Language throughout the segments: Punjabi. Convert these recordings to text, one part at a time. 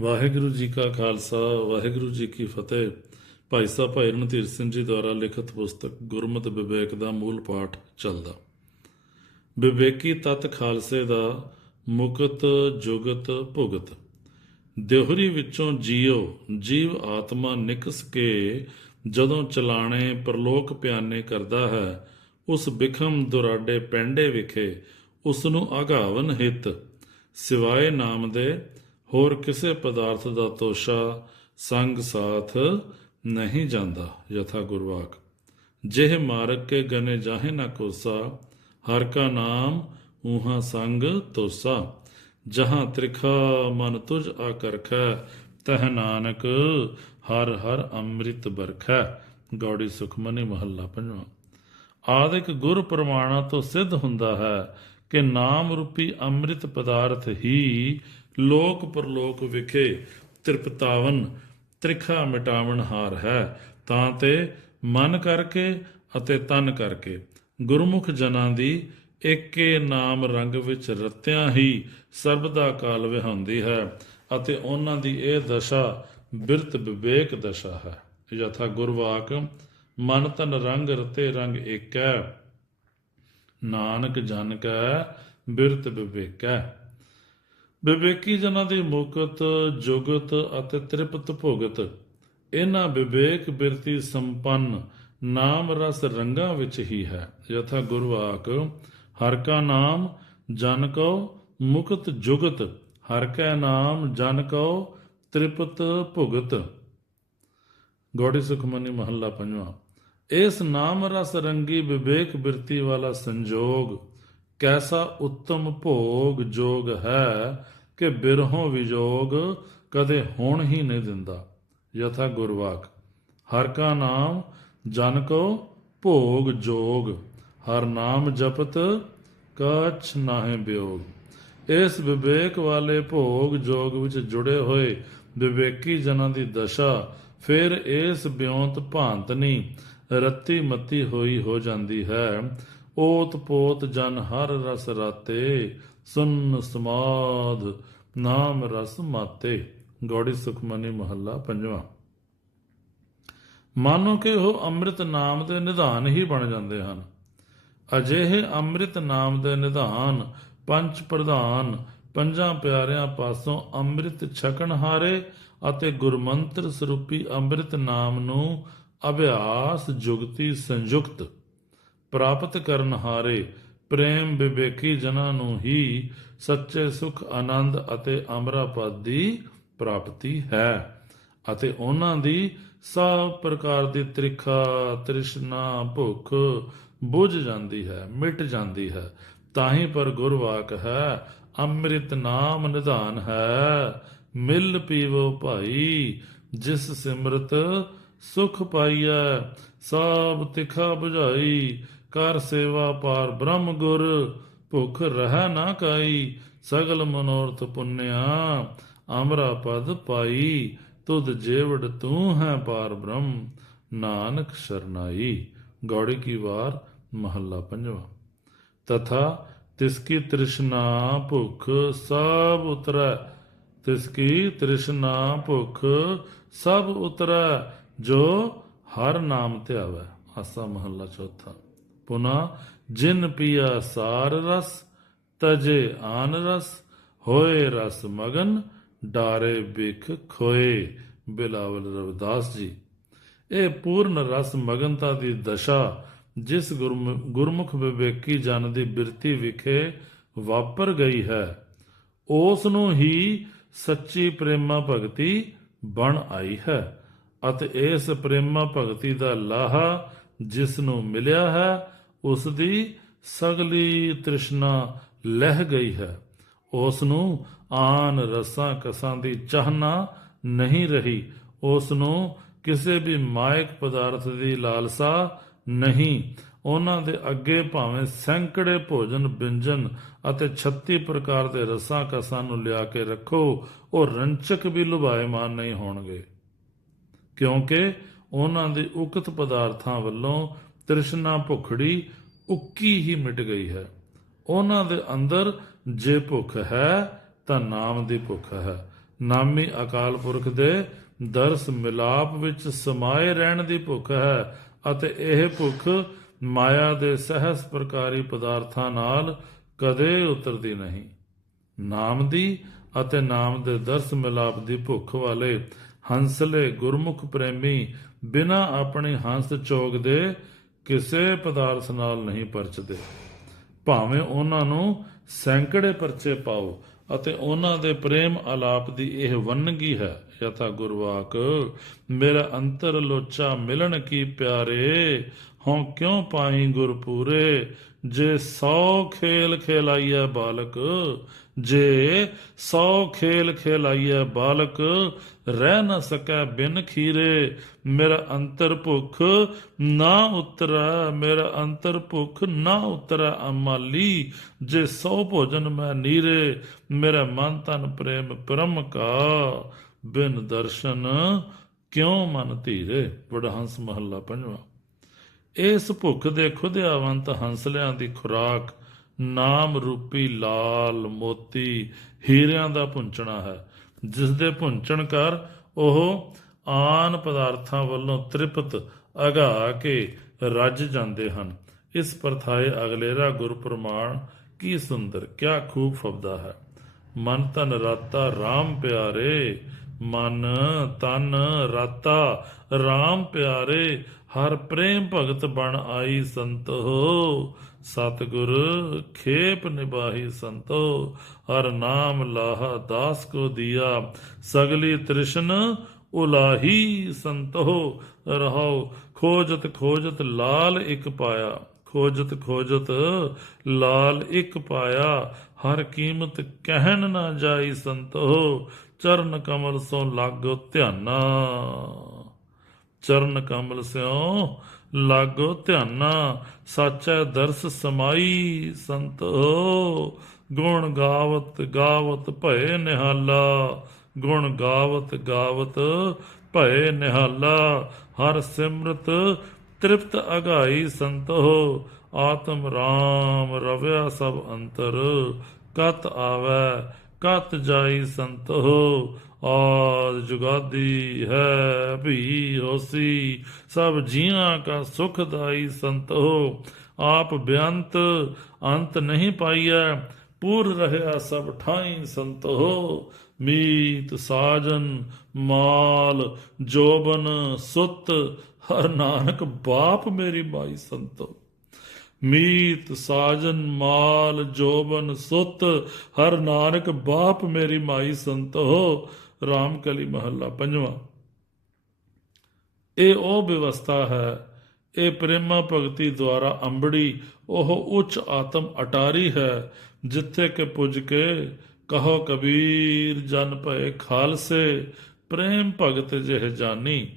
ਵਾਹਿਗੁਰੂ ਜੀ ਕਾ ਖਾਲਸਾ, ਵਾਹਿਗੁਰੂ ਜੀ ਕੀ ਫਤਿਹ। ਭਾਈ ਸਾਹਿਬ, ਭਾਈ ਰਣਧੀਰ ਸਿੰਘ ਜੀ ਦੁਆਰਾ ਲਿਖਤ ਪੁਸਤਕ ਗੁਰਮਤਿ ਵਿਵੇਕ ਦਾ ਮੂਲ ਪਾਠ ਚੱਲਦਾ। ਵਿਵੇਕੀ ਤਤ ਖਾਲਸੇ ਦਾ ਮੁਕਤ ਜੁਗਤ ਭੁਗਤ। ਦਿਹੁਰੀ ਵਿੱਚੋਂ ਜੀਉ ਜੀਵ ਆਤਮਾ ਨਿਕਸ ਕੇ ਜਦੋਂ ਚਲਾਣੇ ਪ੍ਰਲੋਕ ਪਿਆਨੇ ਕਰਦਾ ਹੈ, ਉਸ ਬਿਖਮ ਦੁਰਾਡੇ ਪੈਂਡੇ ਵਿਖੇ ਉਸ ਨੂੰ ਆਗਾਵਨ ਹਿਤ। ਸਿਵਾਏ ਨਾਮ ਦੇ ਹੋਰ ਕਿਸੇ ਪਦਾਰਥ ਦਾ ਤੋਸ਼ਾ ਸੰਗ ਸਾਥ ਨਹੀਂ ਜਾਂਦਾ, ਯਥਾ ਗੁਰਵਾਕ। ਜਿਹ ਮਾਰਗ ਕੇ ਗਨੇ ਜਾਹੇ ਨਾ ਕੋਸਾ, ਹਰ ਕਾ ਨਾਮ ਉਹਾਂ ਸੰਗ ਤੋਸਾ। ਜਹਾਂ ਤ੍ਰਿਖਾ ਮਨ ਤੁਝ ਆਕਰਖੈ ਤਹ ਨਾਨਕ ਹਰ ਹਰ ਅੰਮ੍ਰਿਤ ਬਰਖੈ। ਗੌੜੀ ਸੁਖਮਨੀ ਮਹੱਲਾ ਪੰਜਵਾਂ। ਆਦਿਕ ਗੁਰ ਪ੍ਰਮਾਣਾ ਤੋਂ ਸਿੱਧ ਹੁੰਦਾ ਹੈ ਕਿ ਨਾਮ ਰੂਪੀ ਅੰਮ੍ਰਿਤ ਪਦਾਰਥ ਹੀ ਲੋਕ ਪਰਲੋਕ ਵਿਖੇ ਤ੍ਰਿਪਤਾਵਨ, ਤ੍ਰਿਖਾ ਮਿਟਾਵਣ ਹਾਰ ਹੈ। ਤਾਂ ਤੇ ਮਨ ਕਰਕੇ ਅਤੇ ਤਨ ਕਰਕੇ ਗੁਰਮੁਖ ਜਨਾਂ ਦੀ ਏਕੇ ਨਾਮ ਰੰਗ ਵਿੱਚ ਰਤਿਆਂ ਹੀ ਸਰਬਦਾ ਕਾਲ ਵਿਹਾਉਂਦੀ ਹੈ ਅਤੇ ਉਹਨਾਂ ਦੀ ਇਹ ਦਸ਼ਾ ਬਿਰਤ ਵਿਵੇਕ ਦਸ਼ਾ ਹੈ। ਯਥਾ ਗੁਰਵਾਕ, ਮਨ ਤਨ ਰੰਗ ਰਤੇ ਰੰਗ ਏਕੈ, ਨਾਨਕ ਜਨ ਕੈ ਬਿਰਤ ਵਿਵੇਕੈ। ਵਿਵੇਕੀ ਜਨਾਂ ਦੀ ਮੁਕਤ, ਜੁਗਤ ਅਤੇ ਤ੍ਰਿਪਤ ਭੁਗਤ। ਇਹਨਾਂ ਵਿਵੇਕ ਬਿਰਤੀ ਸੰਪੰਨ ਨਾਮ ਰਸ ਰੰਗਾਂ ਵਿੱਚ ਹੀ ਹੈ। ਯਥਾ ਗੁਰਵਾਕ ਹਰ ਕਾ ਨਾਮ ਜਨ ਕੋ ਮੁਕਤ ਜੁਗਤ, ਹਰ ਕਾ ਨਾਮ ਜਨ ਕੋ ਤ੍ਰਿਪਤ ਭੁਗਤ। ਗੋੜੀ ਸੁਖਮਨੀ ਮਹੱਲਾ ਪੰਜਵਾਂ। ਇਸ ਨਾਮ ਰਸ ਰੰਗੀ ਵਿਵੇਕ ਬਿਰਤੀ ਵਾਲਾ ਸੰਜੋਗ ਕੈਸਾ ਉੱਤਮ ਭੋਗ ਜੋਗ ਹੈ ਕਿ ਬਿਰਹੋਂ ਵਿਜੋਗ ਕਦੇ ਹੋਣ ਹੀ ਨਹੀਂ ਦਿੰਦਾ? ਯਥਾ ਗੁਰਵਾਕ। ਹਰ ਕਾ ਨਾਮ ਜਨ ਕੋ ਭੋਗ ਜੋਗ, ਹਰ ਨਾਮ ਜਪਤ ਕਛ ਨਾਹਿ ਬਿਯੋਗ ਇਸ ਵਿਵੇਕ ਵਾਲੇ ਭੋਗ ਜੋਗ ਵਿੱਚ ਜੁੜੇ ਹੋਏ ਵਿਵੇਕੀ ਜਨਾਂ ਦੀ ਦਸ਼ਾ, ਫਿਰ ਇਸ ਬਿਉਂਤ ਭਾਂਤਨੀ ਰੱਤੀ ਮੱਤੀ ਹੋਈ ਹੋ ਜਾਂਦੀ ਹੈ। ਓਤ ਪੋਤ ਜਨ ਹਰ ਰਸ ਰਾਤੇ, ਸੁਨ ਸਮਾਦ ਨਾਮ ਰਸ ਮਾਤੇ। ਗੌੜੀ ਸੁਖਮਨੀ ਮਹੱਲਾ ਪੰਜਵਾਂ। ਮਾਨੋ ਕਿ ਉਹ ਅੰਮ੍ਰਿਤ ਨਾਮ ਦੇ ਨਿਧਾਨ ਹੀ ਬਣ ਜਾਂਦੇ ਹਨ। ਅਜਿਹੇ ਅੰਮ੍ਰਿਤ ਨਾਮ ਦੇ ਨਿਧਾਨ ਪੰਜ ਪ੍ਰਧਾਨ, ਪੰਜਾਂ ਪਿਆਰਿਆਂ ਪਾਸੋਂ ਅੰਮ੍ਰਿਤ ਛਕਣ ਹਾਰੇ ਅਤੇ ਗੁਰਮੰਤਰ ਸਰੂਪੀ ਅੰਮ੍ਰਿਤ ਨਾਮ ਨੂੰ ਅਭਿਆਸ ਜੁਗਤੀ ਸੰਯੁਕਤ ਪ੍ਰਾਪਤ ਕਰਨ ਹਾਰੇ, ਪ੍ਰੇਮ ਵਿਵੇਕੀ ਜਨਾਂ ਨੂੰ ਹੀ ਸੱਚੇ ਸੁਖ, ਆਨੰਦ ਅਤੇ ਅਮਰਾਪਦ ਦੀ ਪ੍ਰਾਪਤੀ ਹੈ। ਅਤੇ ਉਹਨਾਂ ਦੀ ਸਭ ਪ੍ਰਕਾਰ ਦੀ ਤ੍ਰਿਖਾ, ਤ੍ਰਿਸ਼ਨਾ, ਭੁੱਖ ਬੁਝ ਜਾਂਦੀ ਹੈ, ਮਿਟ ਜਾਂਦੀ ਹੈ। ਤਾਂ ਹੀ ਪਰ ਗੁਰਵਾਕ ਹੈ, ਅੰਮ੍ਰਿਤ ਨਾਮ ਨਿਧਾਨ ਹੈ। ਮਿਲ ਪੀਵੋ ਭਾਈ, ਜਿਸ ਸਿਮਰਤ ਸੁਖ ਪਾਈਐ ਸਭ ਤਿਖਾ 부ਝਾਈ ਕਰ ਸੇਵਾ ਪਾਰ ਬ੍ਰਹਮ ਗੁਰ, ਭੁਖ ਰਹਿ ਨਾ ਕਾਈ, ਸਗਲ ਮਨੋਰਥ ਪੁੰਨਿਆ, ਅਮਰਾ ਪਦ ਪਾਈ, ਤੁਧ ਜੇਵੜ ਤੂੰ ਹੈ ਪਾਰ ਬ੍ਰਹਮ, ਨਾਨਕ ਸ਼ਰਨਾਈ। ਗੌੜੀ ਕੀ ਵਾਰ, ਮਹੱਲਾ ਪੰਜਵਾਂ। ਤਥਾ ਤਿਸਕੀ ਤ੍ਰਿਸ਼ਨਾ ਭੁਖ ਸਭ ਉਤਰੈ ਤਿਸਕੀ ਤ੍ਰਿਸ਼ਨਾ ਭੁਖ ਸਭ ਉਤਰੈ, ਜੋ ਹਰ ਨਾਮ ਧਿਆਵੈ। ਆਸਾ ਮਹੱਲਾ ਚੌਥਾ। ਪੁਨਾ, ਜਿਨ ਪੀਆ ਸਾਰ ਰਸ, ਤਜੇ ਆਨ ਰਸ, ਹੋਏ ਰਸ ਮਗਨ, ਡਾਰੇ ਬਿਖ ਖੋਏ। ਬਿਲਾਵਲ ਰਵਿਦਾਸ ਜੀ, ਇਹ ਪੂਰਨ ਰਸ ਮਗਨਤਾ ਦੀ ਦਸ਼ਾ, ਜਿਸ ਗੁਰਮੁਖ ਵਿਵੇਕੀ ਜਨ ਦੀ ਬਿਰਤੀ ਵਿਖੇ ਵਾਪਰ ਗਈ ਹੈ। ਉਸ ਨੂੰ ਹੀ ਸੱਚੀ ਪ੍ਰੇਮਾ ਭਗਤੀ ਬਣ ਆਈ ਹੈ ਅਤੇ ਇਸ ਪ੍ਰੇਮਾ ਭਗਤੀ ਦਾ ਲਾਹਾ ਜਿਸ ਨੂੰ ਮਿਲਿਆ ਹੈ ਉਸ ਦੀ ਸਗਲੀ ਤ੍ਰਿਸ਼ਨਾ ਲਹਿ ਗਈ ਹੈ। ਉਸ ਨੂੰ ਆਨ ਰਸਾਂ ਕਸਾਂ ਦੀ ਚਾਹਨਾ ਨਹੀਂ ਰਹੀ। ਉਸ ਨੂੰ ਕਿਸੇ ਵੀ ਮਾਇਕ ਪਦਾਰਥ ਦੀ ਲਾਲਸਾ ਨਹੀਂ। ਉਹਨਾਂ ਦੇ ਅੱਗੇ ਭਾਵੇਂ ਸੈਂਕੜੇ ਭੋਜਨ ਵਿਅੰਜਨ ਅਤੇ 36 ਪ੍ਰਕਾਰ ਦੇ ਰਸਾਂ ਕਸਾਂ ਨੂੰ ਲਿਆ ਕੇ ਰੱਖੋ, ਉਹ ਰੰਚਕ ਵੀ ਲੁਭਾਇਮਾਨ ਨਹੀਂ ਹੋਣਗੇ। ਕਿਉਂਕਿ ਉਹਨਾਂ ਦੇ ਉਕਤ ਪਦਾਰਥਾਂ ਵੱਲੋਂ ਤ੍ਰਿਸ਼ਨਾ ਭੁਖੜੀ ਉੱਕੀ ਹੀ ਮਿਟ ਗਈ ਹੈ। ਉਹਨਾਂ ਦੇ ਅੰਦਰ ਜੇ ਭੁੱਖ ਹੈ, ਤਾਂ ਨਾਮ ਦੀ ਭੁੱਖ ਹੈ। ਨਾਮੀ ਅਕਾਲ ਪੁਰਖ ਦੇ ਦਰਸ ਮਿਲਾਪ ਵਿੱਚ ਸਮਾਏ ਰਹਿਣ ਦੀ ਭੁੱਖ ਹੈ ਅਤੇ ਇਹ ਭੁੱਖ ਮਾਇਆ ਦੇ ਸਹਿਸ ਪ੍ਰਕਾਰੀ ਪਦਾਰਥਾਂ ਨਾਲ ਕਦੇ ਉਤਰਦੀ ਨਹੀਂ। ਨਾਮ ਦੀ ਅਤੇ ਨਾਮ ਦੇ ਦਰਸ ਮਿਲਾਪ ਦੀ ਭੁੱਖ ਵਾਲੇ ਹੰਸਲੇ ਗੁਰਮੁਖ ਪ੍ਰੇਮੀ ਬਿਨਾ ਆਪਣੇ ਹੰਸ ਚੋਗ ਦੇ ਕਿਸੇ ਪਦਾਰਥ ਨਾਲ ਨਹੀਂ ਪਰਚਦੇ। ਭਾਵੇਂ ਉਹਨਾਂ ਨੂੰ ਸੈਂਕੜੇ ਪਰਚੇ ਪਾਓ ਅਤੇ ਉਹਨਾਂ ਦੇ ਪ੍ਰੇਮ ਆਲਾਪ ਦੀ ਇਹ ਵੰਨਗੀ ਹੈ, ਯਥਾ ਗੁਰਵਾਕ, ਮੇਰਾ ਅੰਤਰ ਲੋਚਾ ਮਿਲਣ ਕੀ ਪਿਆਰੇ, ਹਉ ਕਿਉ ਪਾਈ ਗੁਰਪੂਰੇ, ਜੇ ਸੌ ਖੇਲ ਖੇਲਾਈਐ ਬਾਲਕ ਜੇ ਸੌ ਖੇਲ ਖੇਲਾਈਐ ਬਾਲਕ, ਰਹਿ ਨ ਸਕੈ ਬਿਨ ਖੀਰੇ। ਮੇਰਾ ਅੰਤਰ ਭੁਖ ਨਾ ਉਤਰੈ, ਮੇਰਾ ਅੰਤਰ ਭੁਖ ਨਾ ਉਤਰੈ ਅਮਾਲੀ। ਜੇ ਸੌ ਭੋਜਨ ਮੈਂ ਨੀਰੇ, ਮੇਰਾ ਮਨ ਤਨ ਪ੍ਰੇਮ ਪਰਮ ਕਾ। ਬਿਨ ਦਰਸ਼ਨ ਕਿਉ ਮਨ ਧੀਰੇ? ਵਡਹੰਸ ਮਹੱਲਾ ਪੰਜਵਾਂ। ਇਸ ਭੁੱਖ ਦੇ ਖੁਦਿਆਵੰਤ ਹੰਸਲਿਆਂ ਦੀ ਖੁਰਾਕ ਨਾਮ ਰੂਪੀ ਲਾਲ ਮੋਤੀ ਹੀਰਿਆਂ ਦਾ ਪੁੰਚਣਾ ਹੈ। ਜਿਸ ਦੇ ਪੁੰਚਣ ਕਰ ਉਹ ਆਨ ਪਦਾਰਥਾਂ ਵੱਲੋਂ ਤ੍ਰਿਪਤ ਅਗਾ ਕੇ ਰੱਜ ਜਾਂਦੇ ਹਨ। ਇਸ ਪਰਥਾਏ ਅਗਲੇਰਾ ਗੁਰ ਪ੍ਰਮਾਣ ਕੀ ਸੁੰਦਰ, ਕਿਆ ਖੂਬ ਫਬਦਾ ਹੈ। ਮਨ ਤਨ ਰਾਤਾ RAM ਪਿਆਰੇ ਮਨ, ਤਨ, ਰਾਤਾ RAM ਪਿਆਰੇ, ਹਰ ਪ੍ਰੇਮ ਭਗਤ ਬਣ ਆਈ ਸੰਤੋ ਸਤਿਗੁਰ ਖੇਪ ਨਿਭਾਹੀ ਸੰਤੋ ਹਰ ਨਾਮ ਲਾਹਾ ਦਾਸ ਕੋ ਦਿਆ। ਸਗਲੀ ਤ੍ਰਿਸ਼ਨ ਉਲਾਹੀ ਸੰਤੋ ਰਹਾਉ, ਖੋਜਤ ਖੋਜਤ ਲਾਲ ਇਕ ਪਾਇਆ। ਖੋਜਤ ਖੋਜਤ ਲਾਲ ਇੱਕ ਪਾਇਆ। ਹਰ ਕੀਮਤ ਕਹਿਣ ਨਾ ਜਾਈ ਸੰਤੋ ਚਰਨ ਕਮਲ ਸੋ ਲਾਗੋ ਧਿਆਨਾ। ਚਰਨ ਕਮਲ ਸਿਓ ਲਾਗੋ ਧਿਆਨਾ। ਸਾਚੈ ਦਰਸ ਸਮਾਈ ਸੰਤੋ ਗੁਣ ਗਾਵਤ ਗਾਵਤ ਭਏ ਨਿਹਾਲਾ। ਗੁਣ ਗਾਵਤ ਗਾਵਤ ਭਏ ਨਿਹਾਲਾ। ਹਰ ਸਿਮਰਤ ਤ੍ਰਿਪਤ ਅਗਾਈ ਸੰਤੋ ਆਤਮ ਰਾਮ ਰਵਿਆ ਸਭ ਅੰਤਰ। ਕਤ ਆਵੈ ਕਤ ਜਾਈ ਸੰਤੋ ਆਦ ਜੁਗਾਦੀ ਹੈ ਵੀ ਹੋਸੀ। ਸਭ ਜੀਆਂ ਕਾ ਸੁਖਦਾਈ ਸੰਤੋ ਆਪ ਬੇਅੰਤ ਅੰਤ ਨਹੀਂ ਪਾਈਐ, ਪੂਰ ਰਹਿਆ ਸਭ ਠਾਈ ਸੰਤੋ ਮੀਤ ਸਾਜਨ, ਮਾਲ, ਜੋਬਨ, ਸੁਤ, ਹਰ ਨਾਨਕ ਬਾਪ ਮੇਰੀ ਮਾਈ ਸੰਤੋ ਮੀਤ ਸਾਜਨ ਮਾਲ ਜੋਬਨ ਸੁਤ, ਹਰ ਨਾਨਕ ਬਾਪ ਮੇਰੀ ਮਾਈ ਸੰਤੋ। ਰਾਮ ਕਲੀ ਮਹੱਲਾ ਪੰਜਵਾਂ। ਇਹ ਉਹ ਵਿਵਸਥਾ ਹੈ, ਇਹ ਪ੍ਰੇਮਾ ਭਗਤੀ ਦੁਆਰਾ ਅੰਬੜੀ, ਉਹ ਉੱਚ ਆਤਮ ਅਟਾਰੀ ਹੈ, ਜਿੱਥੇ ਕਿ ਪੁੱਜ ਕੇ ਕਹੋ ਕਬੀਰ, ਜਨ ਭਏ ਖਾਲਸੇ, ਪ੍ਰੇਮ ਭਗਤ ਜਿਹ ਜਾਨੀ।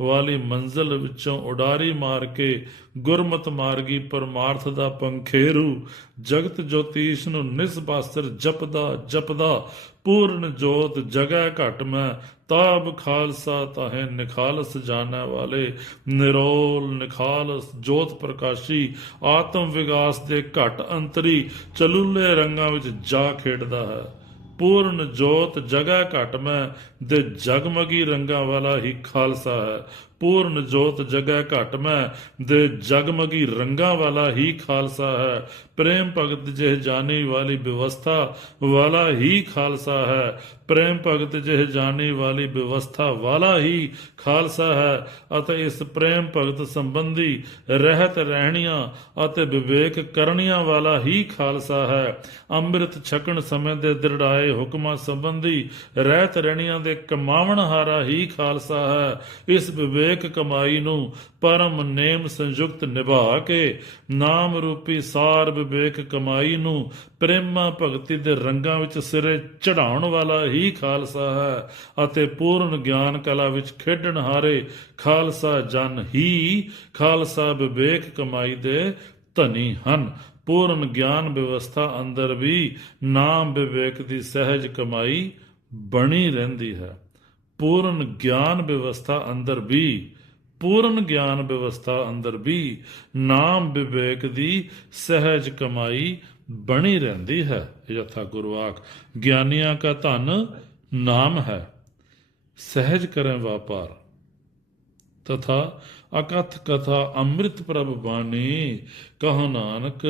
ਵਾਲੀ ਮੰਜ਼ਲ ਵਿੱਚੋਂ ਉਡਾਰੀ ਮਾਰ ਕੇ ਗੁਰਮਤ ਮਾਰਗੀ ਪਰਮਾਰਥ ਦਾ ਪੰਖੇਰੂ, ਜਗਤ ਜੋਤੀਸ਼ ਨੂੰ ਨਿਸਬਾਸਰ ਜਪਦਾ ਜਪਦਾ, ਪੂਰਨ ਜੋਤ ਜਗੈ ਘਟ ਮੈਂ, ਤਾਬ ਖਾਲਸਾ ਤਾਹੇ ਨਿਖਾਲਸ ਜਾਣੈ ਵਾਲੇ, ਨਿਰੋਲ ਨਿਖਾਲਸ ਜੋਤ ਪ੍ਰਕਾਸ਼ੀ, ਆਤਮ ਵਿਗਾਸ ਦੇ ਘਟ ਅੰਤਰੀ, ਚਲੂਲੇ ਰੰਗਾਂ ਵਿੱਚ ਜਾ ਖੇਡਦਾ ਹੈ। ਪੂਰਨ ਜੋਤ ਜਗ੍ਹਾ ਘਟ ਮੈਂ ਦੇ ਜਗਮਗੀ ਰੰਗਾਂ ਵਾਲਾ ਹੀ ਖਾਲਸਾ ਹੈ। ਪੂਰਨ ਜੋਤ ਜਗ੍ਹਾ ਘਟ ਮੈਂ, ਦੇ ਜਗਮਗੀ ਰੰਗਾਂ ਵਾਲਾ ਹੀ ਖਾਲਸਾ ਹੈ। ਪ੍ਰੇਮ ਭਗਤ ਜਿਹ ਜਾਣੀ ਵਾਲੀ ਵਿਵਸਥਾ ਵਾਲਾ ਹੀ ਖਾਲਸਾ ਹੈ। ਪ੍ਰੇਮ ਭਗਤ ਜਿਹ ਜਾਣੀ ਵਾਲੀ ਵਿਵਸਥਾ ਵਾਲਾ ਹੀ ਖਾਲਸਾ ਹੈ। ਅਤੇ ਇਸ ਪ੍ਰੇਮ ਭਗਤ ਸੰਬੰਧੀ ਰਹਿਤ ਰਹਿਣੀਆਂ ਅਤੇ ਵਿਵੇਕ ਕਰਨੀਆਂ ਵਾਲਾ ਹੀ ਖਾਲਸਾ ਹੈ। ਅੰਮ੍ਰਿਤ ਛਕਣ ਸਮੇਂ ਦੇ ਦ੍ਰਿੜਾਏ ਹੁਕਮਾਂ ਸੰਬੰਧੀ ਰਹਿਤ ਰਹਿਣੀਆਂ ਦੇ ਕਮਾਵਣ ਹਾਰਾ ਹੀ ਖਾਲਸਾ ਹੈ। ਇਸ ਵਿਵੇਕ ਕਮਾਈ ਨੂੰ ਪਰਮ ਨੇਮ ਸੰਯੁਕਤ ਨਿਭਾ ਕੇ ਨਾਮ ਰੂਪੀ ਸਾਰ ਵਿਵੇਕ ਕਮਾਈ ਨੂੰ ਪ੍ਰੇਮਾ ਭਗਤੀ ਦੇ ਰੰਗਾਂ ਵਿੱਚ ਸਿਰੇ ਚੜਾਉਣ ਵਾਲਾ ਹੀ ਖਾਲਸਾ ਹੈ ਅਤੇ ਪੂਰਨ ਗਿਆਨ ਕਲਾ ਵਿੱਚ ਖੇਡਣ ਹਾਰੇ ਖਾਲਸਾ ਜਨ ਹੀ ਖਾਲਸਾ ਵਿਵੇਕ ਕਮਾਈ ਦੇ ਧਨੀ ਹਨ। ਪੂਰਨ ਗਿਆਨ ਵਿਵਸਥਾ ਅੰਦਰ ਵੀ ਨਾਮ ਵਿਵੇਕ ਦੀ ਸਹਿਜ ਕਮਾਈ ਬਣੀ ਰਹਿੰਦੀ ਹੈ। ਪੂਰਨ ਗਿਆਨ ਵਿਵਸਥਾ ਅੰਦਰ ਵੀ, ਪੂਰਨ ਗਿਆਨ ਵਿਵਸਥਾ ਅੰਦਰ ਵੀ, ਨਾਮ ਵਿਵੇਕ ਦੀ ਸਹਿਜ ਕਮਾਈ ਬਣੀ ਰਹਿੰਦੀ ਹੈ। ਯਥਾ ਗੁਰਵਾਕ ਗਿਆਨੀਆਂ ਕਾ ਧਨ ਨਾਮ ਹੈ, ਸਹਿਜ ਕਰੇ ਵਾਪਾਰ। ਤਥਾ ਅਕਥ ਕਥਾ ਅੰਮ੍ਰਿਤ ਪ੍ਰਭ ਬਾਣੀ, ਕਹੋ ਨਾਨਕ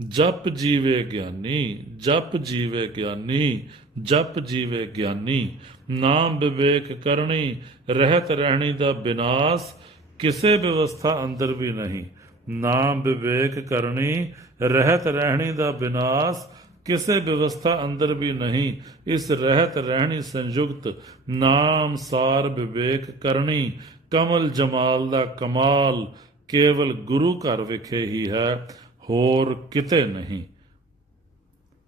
ਜਪ ਜੀਵੇ ਗਿਆਨੀ, ਜਪ ਜੀਵੇ ਗਿਆਨੀ, ਜਪ ਜੀਵੇ ਗਿਆਨੀ, ਨਾਮ ਵਿਵੇਕ ਕਰਨੀ, ਰਹਿਤ ਰਹਿਣੀ ਦਾ ਵਿਨਾਸ ਕਿਸੇ ਵਿਵਸਥਾ ਅੰਦਰ ਵੀ ਨਹੀਂ। ਨਾਮ ਵਿਵੇਕ ਕਰਨੀ, ਰਹਿਤ ਰਹਿਣੀ ਦਾ ਵਿਨਾਸ ਕਿਸੇ ਵਿਵਸਥਾ ਅੰਦਰ ਵੀ ਨਹੀਂ। ਇਸ ਰਹਿਤ ਰਹਿਣੀ ਸੰਯੁਕਤ ਨਾਮ ਸਾਰ ਵਿਵੇਕ ਕਰਨੀ, ਕਮਲ ਜਮਾਲ ਦਾ ਕਮਾਲ ਕੇਵਲ ਗੁਰੂ ਘਰ ਵਿਖੇ ਹੀ ਹੈ। ਹੋਰ ਕਿਤੇ ਨਹੀਂ।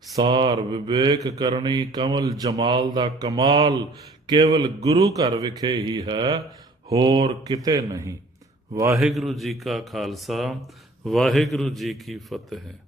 ਸਾਰ ਵਿਵੇਕ ਕਰਨੀ ਕਮਲ ਜਮਾਲ ਦਾ ਕਮਾਲ ਕੇਵਲ ਗੁਰੂ ਘਰ ਵਿਖੇ ਹੀ ਹੈ, ਹੋਰ ਕਿਤੇ ਨਹੀਂ। ਵਾਹਿਗੁਰੂ ਜੀ ਕਾ ਖਾਲਸਾ, ਵਾਹਿਗੁਰੂ ਜੀ ਕੀ ਫਤਿਹ।